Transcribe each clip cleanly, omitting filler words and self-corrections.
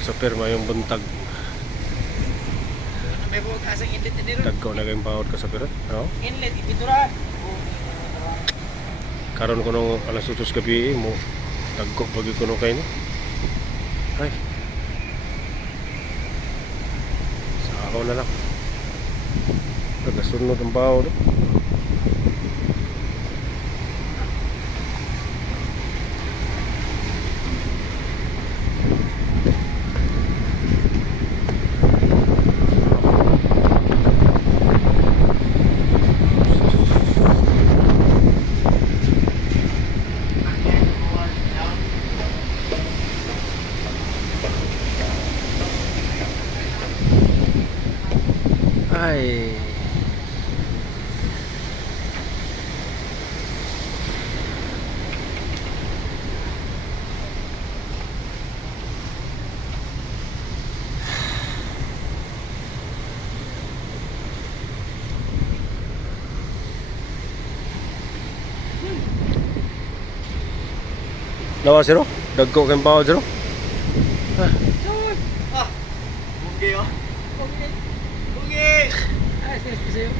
Kasupir mayong buntag. May buong kasang inlet na niro. Tagko na kayong bawat kasupir. Oo. Inlet, ipintura. Karon ko nung alas 8 gabi mo tagko pagi ko nung kayo ni. Ay. Sa ako na lang. Nagasunod ang bawo no. Ay. Lawa zero? Dagko kayong bawa zero? Bugi oh. Bugi. Ay, sige sa'yo.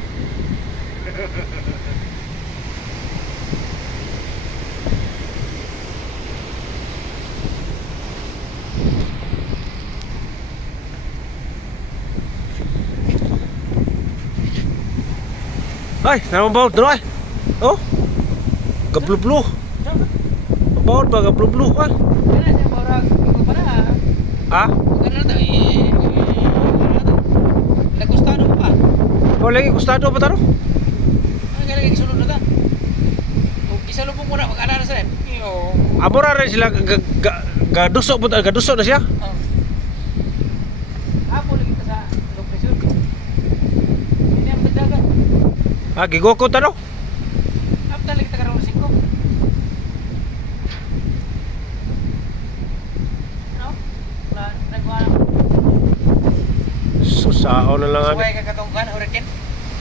Ay, naman bawa dito ay. Oh. Gablu-blu. Bawa ba gablu-blu kan? Kaya siya parang ikaw pa na. Ha? Kaya na tayo nagustado pa. Oh, lagi gustado pa taro? Ano kaya lagi sunod na ta? Kung isa lupong muna, mag-ana na sila. Amora rin sila gadusok na siya. Apo lagi ka sa location. Hindi ang magdagan. Ah, gigoko taro. After lagi ta karoon ng 5. Susao na lang Suway ka katunggan, hurricane,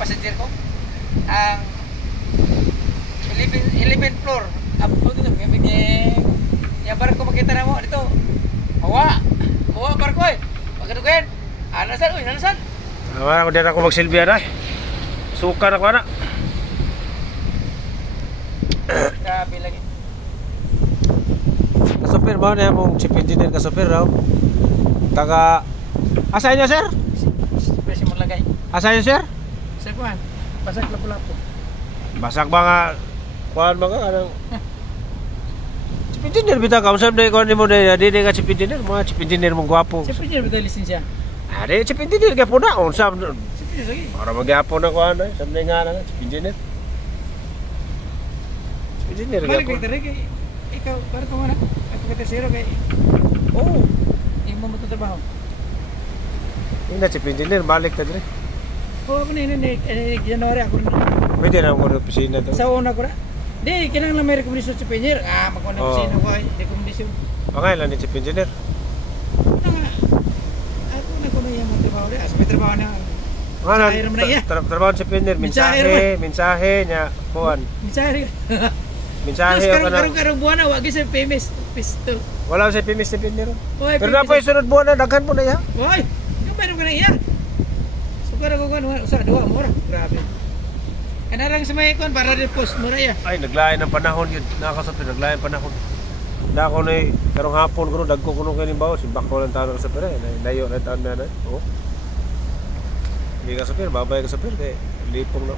passenger ko. Ang 11th floor. Up to dito, yung barko ko makita na mo dito. Hawa barko eh. Pagkadugan. Anasan, nanasan. Wala ko din ako magsilbihan ay. Suka na ko na. Grabe lagi. Kasupir ba na mong chief engineer kasupir raw? Taga asa niya sir? Presi mo lagay. Asa niya sir? Sir kuhan, pasak lapu-lapu. Basak ba nga kuhan ba nga anong chief engineer bitaw ka usab na ko nimo na di ka chief engineer mga chief engineer mong gwapo. Siyempre niya bitay lisensya. Ari chief engineer ka po na unsab Siyempre lagi. para magyapon na kuhan ay sabay nga na chief engineer. Chief engineer Balik ka po. ka kay ikaw para ko na. Ako ka tercero kay. Oh, Imo mo trabaho. ina chief engineer balik ta dire. Oo, ako na January ako na. Pwede na mo opisina to. Sa una ko na. Di, kinang lang may rekomendasyon sa Pinyer. Magkuna ko sino ko ay rekomendasyon. Pangailan ni chief engineer? Ano nga? Ako na ko na yung mga trabaho rin. As may trabaho na. Ano? Mensahe naman na iya. Trabaho si engineer, mensahe niya, kuan. Mensahe rin. Mensahe Tapos o kana. karong buwan na, wag sa PMS. Pisto. Wala sa PMS si engineer. Oy, Pero na po yung sunod buwan na daghan po na ya. Oy, yung meron ka na iya. Sukara ko kan, usa duwa mo ra. Grabe. Kanarang sa may kon para post mo ra iya. Ay naglain ng panahon yun. Nakakasapit naglain panahon. Dako na karong hapon ko dagko kuno kay nimbaw simbak ko lang tawo sa pere. Dayo na taon na. Oh. Hindi ka sapir, babay ka sapir kay lipong na.